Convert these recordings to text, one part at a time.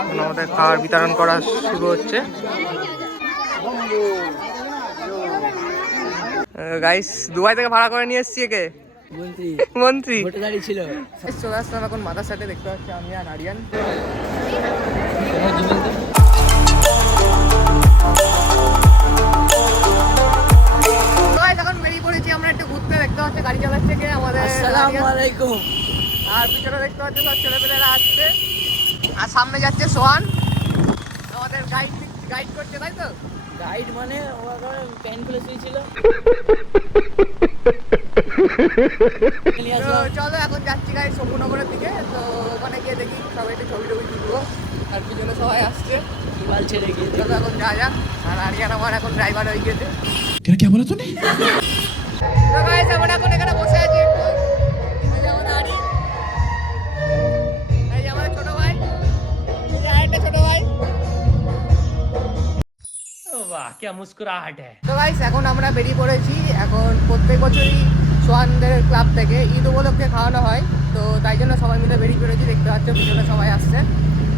আমাদের খাবার বিতরণ করা শুরু হচ্ছে। গাইস দুবাই থেকে ভাড়া করে নিয়ে এসছি একে মন্ত্রী ছিল। চলে আসলাম এখন মাথার সাথে, দেখতে পাচ্ছি আমি আর আরিয়ান। এখন বেরিয়ে পড়েছি আমরা একটু ঘুরতে, দেখতে পাচ্ছি গাড়ি চালাচ্ছে কে আমাদের। আসসালামু আলাইকুম। আর পিছনে দেখতে পাচ্ছি সব ছেলেপেলেরা আসছে, আর সামনে যাচ্ছে সোহান আমাদের গাইড করছে, তাই তো? গাইড মানে ও প্যান খুলে শুয়েছিল। চলো এখন যাচ্ছি গাইড শম্ভুনগরের দিকে, তো ওখানে গিয়ে দেখি সবাই একটু ছবি টবি তুলবো, আর পিছনে সবাই আসছে। চলো এখন যা যাক। আর আরিয়ান আমার এখন ড্রাইভার হয়ে গেছে। क्या बोला तूने? তো গাইস আমরা এখন এখানে বসে আছি একটু। এই যে আমাদের আরি, এই যে আমাদের ছোট ভাই, এই যে আরেকটা ছোট ভাই। वाह क्या मुस्कुराहट है। তো গাইস এখন আমরা বেরিয়ে পড়েছি। এখন প্রত্যেক বছরই সোহানদের ক্লাব থেকে ঈদ উপলক্ষে খাওয়ানো হয়, তো তাই জন্য সবাই মিলে বেরিয়ে পড়েছি। দেখতে পাচ্ছ পিছনে সবাই আসছে।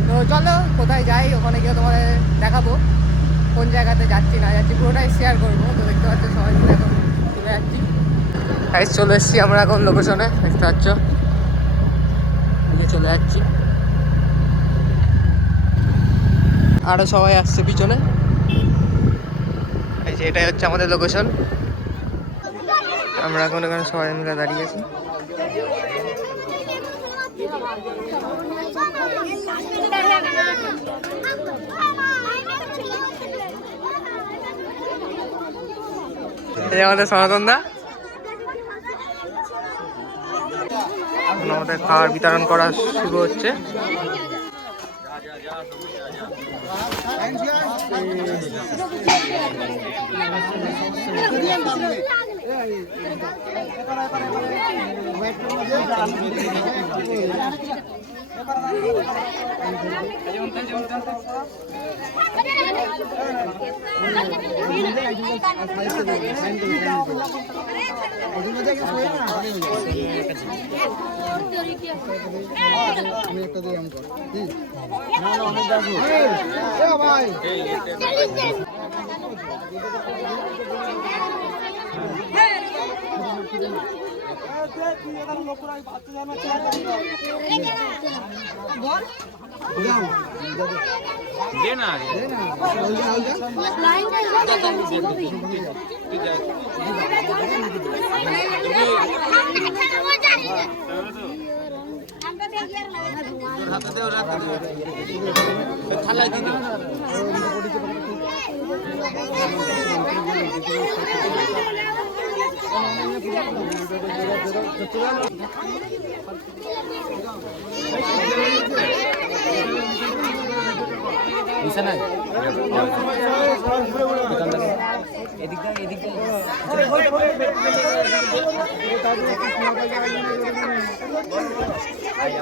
তো চলো কোথায় যাই, ওখানে গিয়ে তোমাদের দেখাবো কোন জায়গাতে যাচ্ছি না যাচ্ছি, পুরোটাই শেয়ার করবো। তো দেখতে পাচ্ছ সবাই মিলে এখন চলে যাচ্ছি। গাইস চলে এসেছি আমরা এখন লোকেশনে, দেখতে পাচ্ছ চলে যাচ্ছি। আরো সবাই আসছে পিছনে। এই যে এটাই হচ্ছে আমাদের লোকেশন। আমরা এখন এখানে সবাই মিলে দাঁড়িয়ে আছি। এই আমাদের সনাতন দা, আমাদের খাবার বিতরণ করা শুরু হচ্ছে।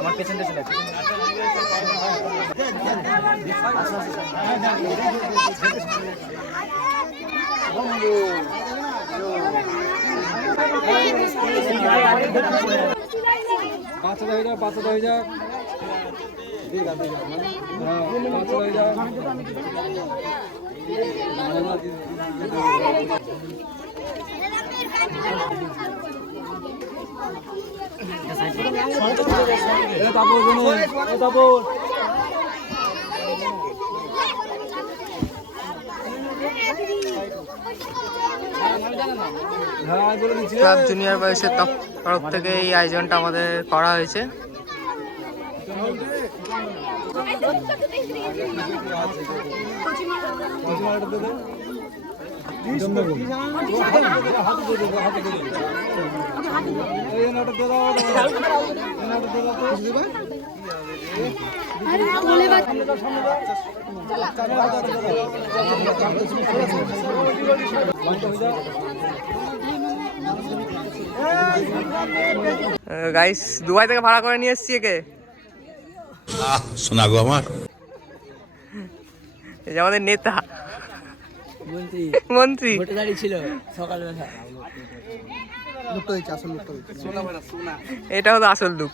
আমার পেছনে চলে বাচ্চা হয়ে যাক ক্লাব জুনিয়র বয়সের তরফ থেকে এই আয়োজনটা আমাদের করা হয়েছে। গাইস দুবাই থেকে ভাড়া করে নিয়ে এসছি একে। শোনা গো আমার এই যে আমাদের নেতা মন্ত্রী ছিল সকালবেলা। এটা হলো আসল লুক।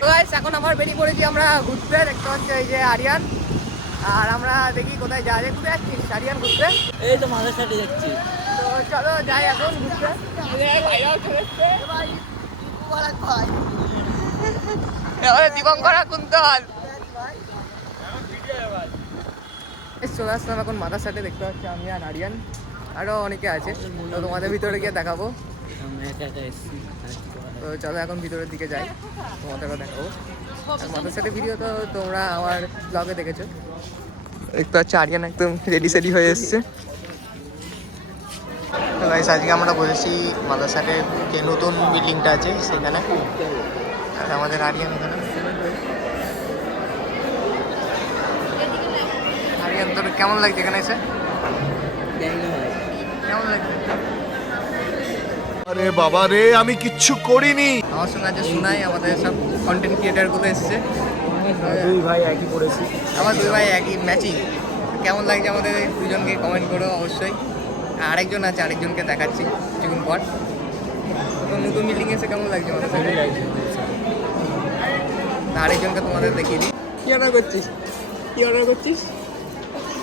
তো গাইস এখন আবার বেরিয়ে পড়েছি আমরা ঘুরতে, দেখতে পাচ্ছি এই যে আরিয়ান, আর আমরা দেখি কোথায় যাওয়া যায়। ঘুরে যাচ্ছিস আরিয়ান ঘুরতে? এই তো মাঝের সাথে যাচ্ছি। তো চলো যাই এখন ঘুরতে। দীপঙ্করা কুন্তল চলে আসলাম এখন মাথার সাথে, দেখতে পাচ্ছি আমি আর আরিয়ান, আরও অনেকে আছে। তো তোমাদের ভিতরে গিয়ে দেখাবো। আমি একা একা এসেছি। তো চলো এখন ভিতরের দিকে যাই, তোমাদেরও দেখাবো। আর মাথার সাথে ভিডিও তো তোমরা আমার ব্লগে দেখেছো। দেখতে পাচ্ছি আরিয়ান একদম রেডি সেডি হয়ে এসছে। তো গাইস আজকে আমরা বলেছি মাদ্রাসাটের যে নতুন বিল্ডিংটা আছে সেখানে, আর আমাদের আরিয়ান এখানে। আরিয়ান তোর কেমন লাগছে এখানে এসে? কেমন লাগছে? আরে বাবা রে, আমি কিচ্ছু করিনি। আমার সঙ্গে আছে সুনাই, আমাদের সব কন্টেন্ট ক্রিয়েটারগুলো এসছে। দুই ভাই একই পড়েছি। আমার দুই ভাই একই ম্যাচিং। কেমন লাগছে আমাদের দুজনকে কমেন্ট করো অবশ্যই। আরেকজন আছে, আরেকজনকে দেখাচ্ছি কিছুক্ষণ পর। তো নতুন বিল্ডিং এসে কেমন লাগছে আমাদের সাথে? আরেকজনকে তোমাদের দেখিয়ে দিই। কি অর্ডার করছিস? কি অর্ডার করছিস?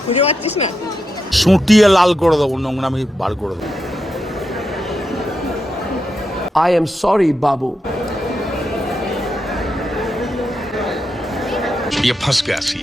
খুঁজে পাচ্ছিস না? সুটিয়ে লাল করে দেবো, নোংরামি বার করে দেবো। I am sorry, Babu. ये फंस गया सी